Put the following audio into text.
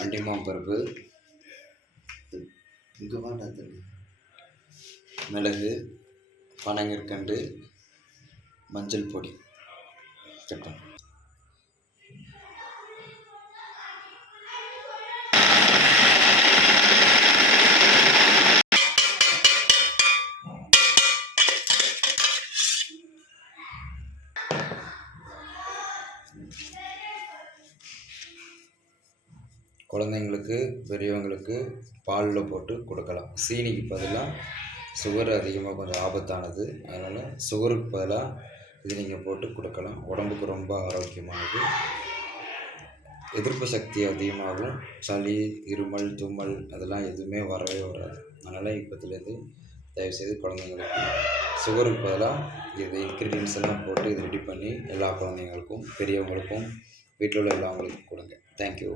அண்டிமாம்பருப்பு, மிளகு, பனங்கற்கண்டு, மஞ்சள் பொடி சட்டம். குழந்தைங்களுக்கு பெரியவங்களுக்கு பாலில் போட்டு கொடுக்கலாம். சீனிக்கு பதிலாக சுகர் அதிகமாக கொஞ்சம் ஆபத்தானது, அதனால் சுகருக்கு பதிலாக இது நீங்கள் போட்டு கொடுக்கலாம். உடம்புக்கு ரொம்ப ஆரோக்கியமானது, எதிர்ப்பு சக்தி அதிகமாகும். சளி, இருமல், தும்மல் அதெல்லாம் எதுவுமே வரவே வராது. அதனால் இப்போத்துலேருந்து தயவுசெய்து குழந்தைங்களுக்கு சுகருக்கு பதிலாக இது இன்க்ரீடியன்ஸ் எல்லாம் போட்டு இது ரெடி பண்ணி எல்லா குழந்தைங்களுக்கும் பெரியவங்களுக்கும் வீட்டில் உள்ள எல்லாவங்களுக்கும் கொடுங்க. தேங்க்யூ.